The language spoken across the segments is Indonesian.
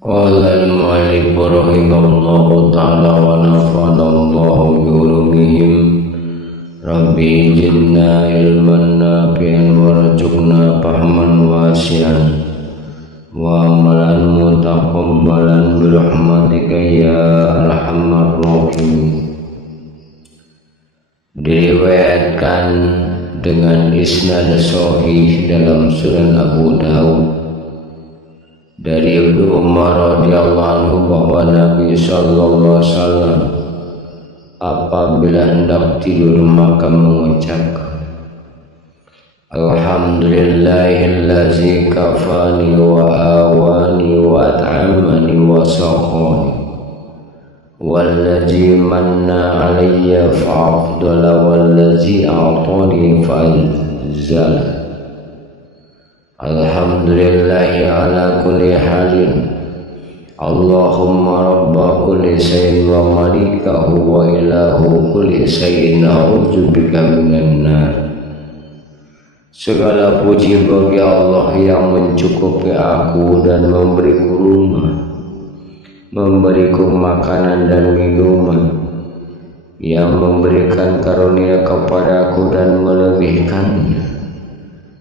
قال المؤلف رحمه الله تعالى ونفعنا الله بعلومهم ربي زدنا علما نافعا وارزقنا فهما واسعا وعملا متقبلا برحمتك يا ارحم الراحمين. Diriwayatkan dengan isnad sahih dalam Sunan Abu Daud dari Ibnu Umar radhiyallahu anhu bahwa Nabi sallallahu alaihi wasallam apabila hendak tidur maka mengucapkan Alhamdulillahillazi kafani wa awani wa at'amani wa saqani wallazi manna alayya fa'afdala wallazi a'tani fa'azzala. Alhamdulillahi ala kulli halin Allahumma rabba kulli shay'in wa malikahu wa ilahu kulli shay'in a'udzubika minan nar. Segala puji bagi Allah yang mencukupi aku dan memberiku rumah, memberiku makanan dan minuman, yang memberikan karunia kepadaku dan melebihkannya,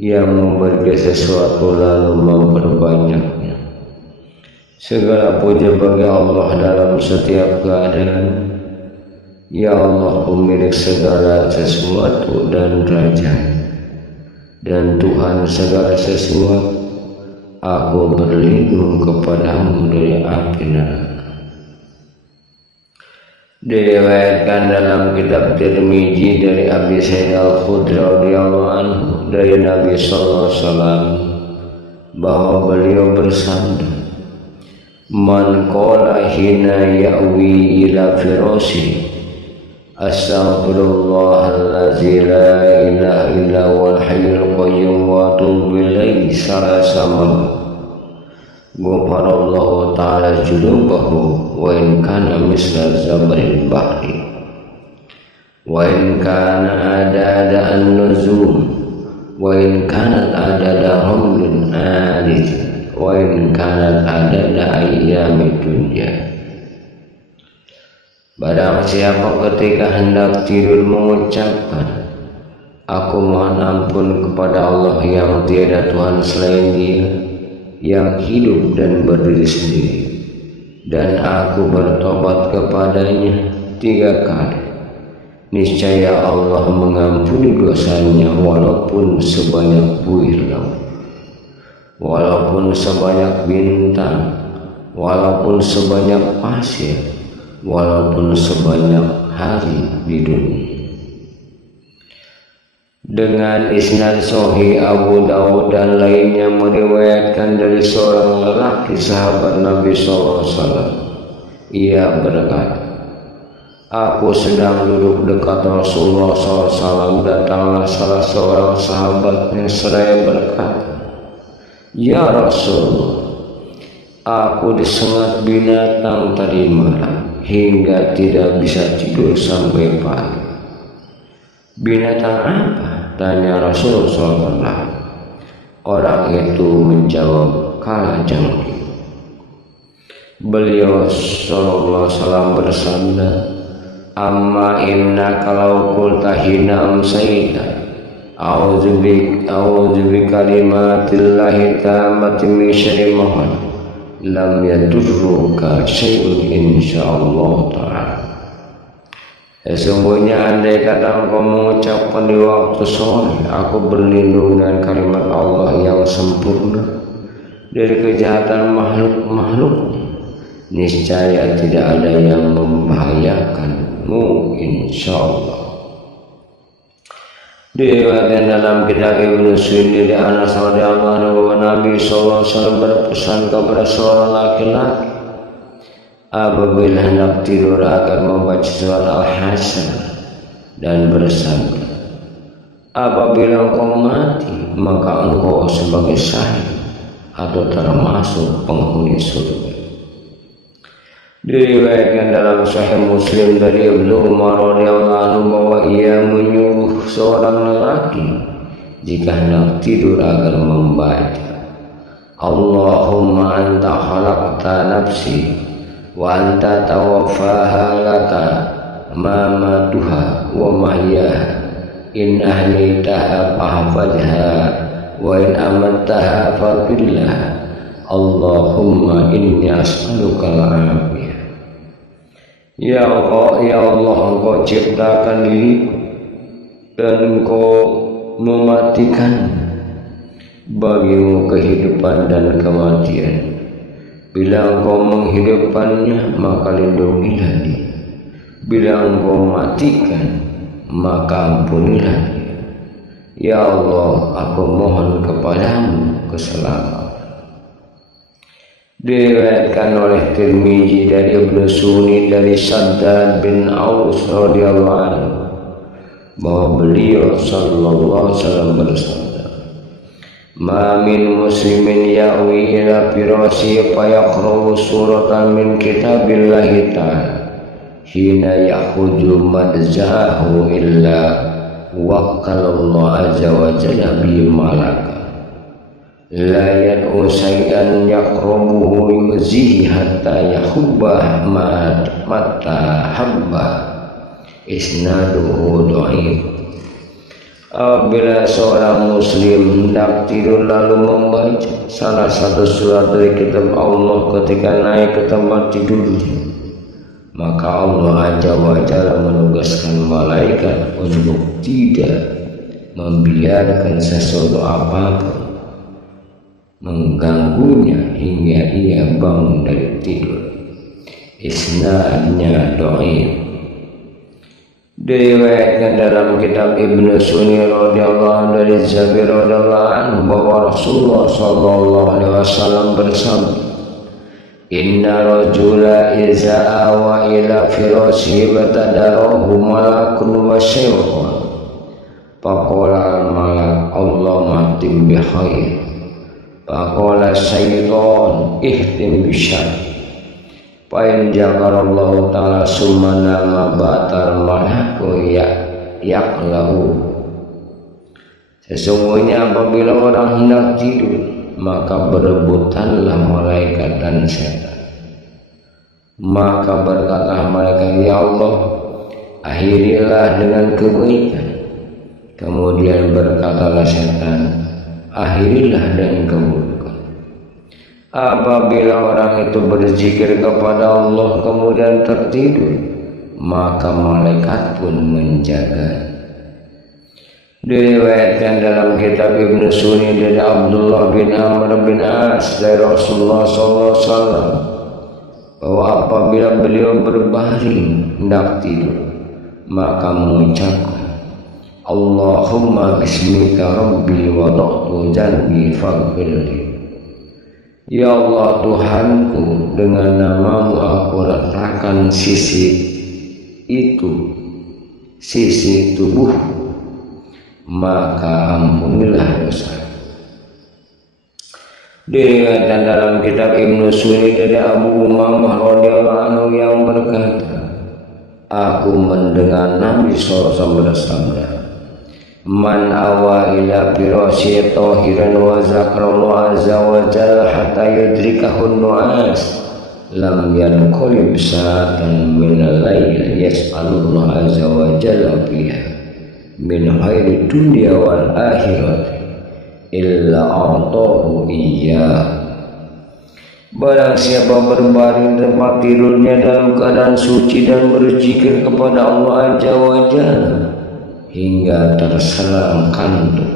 yang memberi sesuatu lalu memperbanyaknya. Segala puji bagi Allah dalam setiap keadaan. Ya Allah, pemilik segala sesuatu dan raja dan Tuhan segala sesuatu, aku berlindung kepadamu dari api neraka. Diriwayatkan dalam kitab Tirmizi dari Abi Sa'id Al-Khudri radhiyallahu anhu dari Nabi sallallahu alaihi wasallam bahwa beliau bersabda, "Man qala hina ya'wi ila firasi astaghfirullahallazi la ilaha illa huwal hayyul qayyum wa atubu ilaihi salasa marrat ghafarallahu ta'ala junubahu wa in kana misla zabaril bahri wa in kana adada an-nuzum wa in kanat adada ramlin alij wa in kanat adada ayyamid dunya." Barang siapa ketika hendak tidur mengucapkan aku mohon ampun kepada Allah yang tiada Tuhan selain Dia, yang hidup dan berdiri sendiri, dan aku bertobat kepadanya 3 kali, niscaya Allah mengampuni dosanya walaupun sebanyak buih laut, walaupun sebanyak bintang, walaupun sebanyak pasir, walaupun sebanyak hari di dunia. Dengan isnad sahih, Abu Daud dan lainnya meriwayatkan dari seorang lelaki sahabat Nabi SAW. Ia berkata, aku sedang duduk dekat Rasulullah SAW. Datanglah salah seorang sahabatnya seraya berkata, ya Rasulullah, aku disengat binatang tadi malam hingga tidak bisa tidur sampai pagi. Binatang apa? Tanya Rasulullah SAW. Orang itu menjawab, kalajengking. Beliau SAW bersabda, amma inna kalau qulta hina amsayta a'udzu bi kalimatillahi tammati min syarri ma khalaq lam yadurruka syai'un insyaallah ta'ala. Sesungguhnya andai kata engkau mengucapkan di waktu sore, aku berlindung dengan kalimat Allah yang sempurna dari kejahatan makhluk-makhluknya, niscaya tidak ada yang membahayakanmu insyaallah. Diriwayatkan dalam kitab Ibnu Sunni dari Anas radhiyallahu anhu bahwa Nabi sallallahu alaihi wasallam berpesan kepada seorang laki-laki apabila hendak tidur agar membaca surat Al-Hasyr dan bersabda, apabila engkau mati maka engkau sebagai syahid atau termasuk penghuni surga. Diriwayatkan dalam Sahih Muslim dari Ibnu Umar radhiyallahu anhu bahwa ia menyuruh seorang lelaki jika hendak tidur agar membaca Allahumma anta khalaqta rahmata nafsi wa anta tawaffaha laka mamatuha wa mahyaha in ahlitaha fahfadha wa in amartaha faqillah Allahumma inni as'aluka al-afiyah. Ya Allah, Engkau ciptakan diriku dan Engkau mematikan, bagimu kehidupan dan kematian. Bila Engkau menghidupkannya, maka lindungilah dia. Bila Engkau matikan, maka ampunilah dia. Ya Allah, aku mohon kepadamu keselamatan. Diriwayatkan oleh Tirmizi dari Ibnu Sunni dari Shaddad bin Aus radhiyallahu anhu bahwa beliau sallallahu alaihi wasallam bersabda, "Ma min muslimin ya'wi ila firasyi fa yaqra'u suratan min kitabillahi ta'ala hina yakhudhu madzahu illa waqalallahu azza wa jalla bi malaka la yad'u shay'an yaqrabuhu yuzihi hatta yahubbah mata habba isnaduhu dhaif." Apabila seorang muslim hendak tidur lalu membaca salah satu surat dari kitab Allah ketika naik ke tempat tidurnya, maka Allah Azza wa Jalla menugaskan malaikat untuk tidak membiarkan sesuatu apapun mengganggunya hingga ia bangun dari tidur. Isnadnya dhaif. Diriwayatkan dalam kitab Ibnu Sunni radhiyallahu anhu dari Jabir radhiyallahu anhu bahwa Rasulullah sallallahu alaihi wasallam bersabda, "Inna rajula iza awa ila firashihi batadarahu malakun wa syaitan faqala al-malak Allahumma tim bi khair faqala syaitan ihtim bi syarr Pain jakarallahu ta'ala sumana mabatar malaku yaklahu." Sesungguhnya apabila orang hendak tidur, maka berebutanlah malaikat dan setan. Maka berkata malaikat, "Ya Allah, akhirilah dengan kebaikan." Kemudian berkatalah setan, "Akhirilah dengan keburukan." Apabila orang itu berzikir kepada Allah kemudian tertidur, maka malaikat pun menjaga. Diriwayatkan dalam kitab Ibnu Sunni dari Abdullah bin Amr bin As dari Rasulullah SAW bahwa apabila beliau berbaring hendak tidur, maka mengucapkan, "Allahumma bismika rabbi wa wada'tu janbi faghfirli." Ya Allah Tuhanku, dengan namamu aku letakkan sisi tubuh, maka ampunilah dosa. Diriwayatkan dalam kitab Ibnu Sunni dari Abu Umamah radhiyallahu anhu yang berkata, aku mendengar Nabi SAW bersabda, "Man awa ila firasyi tahiran wa zakrallahu azza wa jalla hatta yudrikahu nu'as lam yanqalib sa'atan min al-lail yas'alullah azza wa jalla fiha min khairi dunya wal akhirati illa a'tahu iyyah." Barang siapa berbaring tempat tidurnya dalam keadaan suci dan berzikir kepada Allah Azza wa Jalla hingga terserang kantuk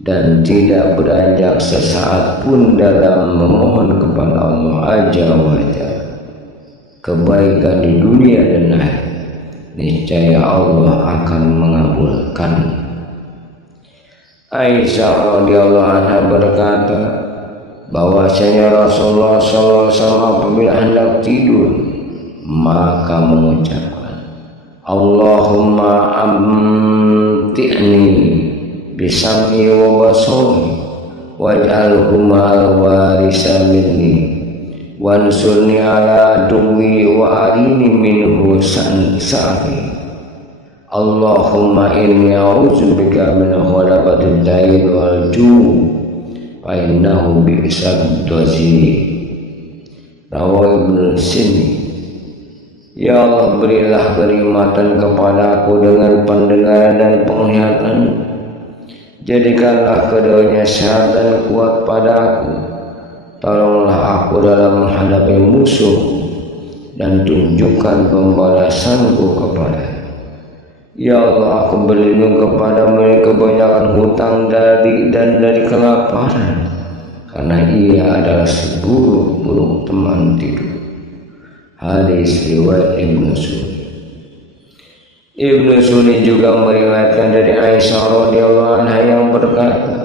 dan tidak beranjak sesaat pun dalam memohon kepada Allah Azza wa Jalla kebaikan di dunia dan akhirat, niscaya Allah akan mengabulkan. Aisyah radhiyallahu anha berkata bahwasanya Rasulullah SAW apabila hendak tidur maka mengucapkan, "Allahumma amti'ni bisam'i wa basari waj'alhuma warisa minni wansurni ala aduwi wa arini minhu sa'ri. Allahumma inni a'udzubika min ghalabatil dain wal ju' fa innahu bi'sad dazir." Rawi Ibnu Sini. Ya Allah, berilah kenikmatan kepadaku dengan pendengaran dan penglihatan. Jadikanlah keduanya sehat dan kuat padaku. Tolonglah aku dalam menghadapi musuh dan tunjukkan pembalasanku kepada. Ya Allah, aku berlindung kepada mereka kebanyakan hutang dan dari kelaparan, karena ia adalah seburuk-buruk teman tidur. Hadis riwayat Ibnu Sunni. Ibnu Sunni juga meriwayatkan dari Aisyah radhiyallahu anha yang berkata,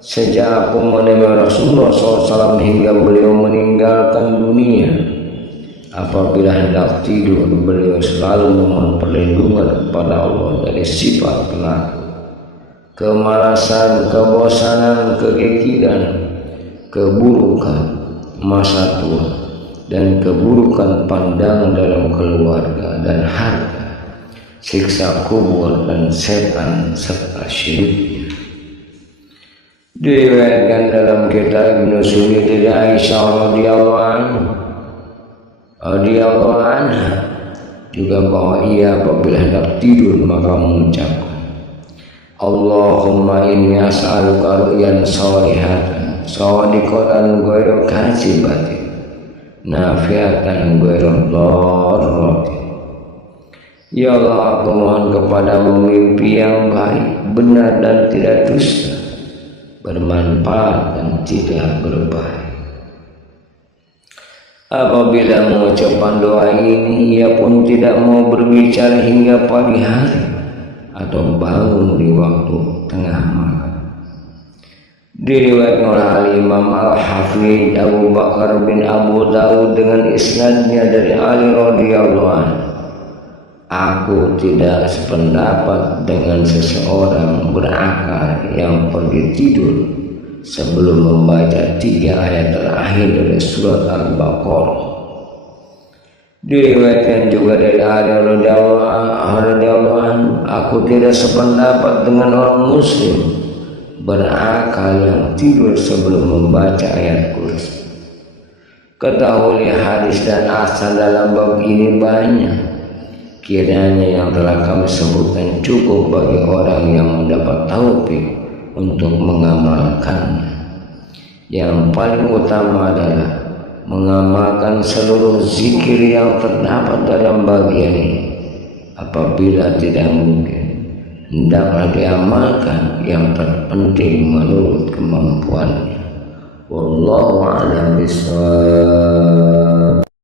sejak aku menemui Rasulullah SAW hingga beliau meninggalkan dunia, apabila hendak tidur beliau selalu memohon perlindungan kepada Allah dari sifat pelaku, kemalasan, kebosanan, kegigihan, keburukan masa tua, dan keburukan pandangan dalam keluarga dan harta, siksa kubur dan setan serta syiriknya. Diriwayatkan dalam kitab Ibnu Sunni dari Aisyah radhiyallahu anha juga bahwa ia apabila hendak tidur maka mengucapkan, Allahumma inni as'aluka ru'yan salihatan shadiqatan ghairu kadzibatin nafiatan ghairu dharratin. Ya Allah, aku mohon kepadamu mimpi yang baik, benar dan tidak dusta, bermanfaat dan tidak berbahaya. Apabila mengucapkan doa ini, ia pun tidak mau berbicara hingga pagi hari atau bangun di waktu tengah malam. Diriwayatkan oleh Al-Imam Al-Hafidz Abu Bakar bin Abu Dawud dengan isnadnya dari Ali radhiyallahu anhu, aku tidak sependapat dengan seseorang berakal yang pergi tidur sebelum membaca 3 ayat terakhir dari surat Al-Baqarah. Diriwayatkan juga dari Ali radhiyallahu anhu, aku tidak sependapat dengan orang muslim berakal yang tidur sebelum membaca ayat kursi. Ketahui hadis dan asal dalam bab ini banyak. Kiranya yang telah kami sebutkan cukup bagi orang yang mendapat taufik untuk mengamalkannya. Yang paling utama adalah mengamalkan seluruh zikir yang terdapat dalam bagian ini. Apabila tidak mungkin, hendaklah diamalkan yang terpenting menurut kemampuannya. Wallahu a'lam bishawab.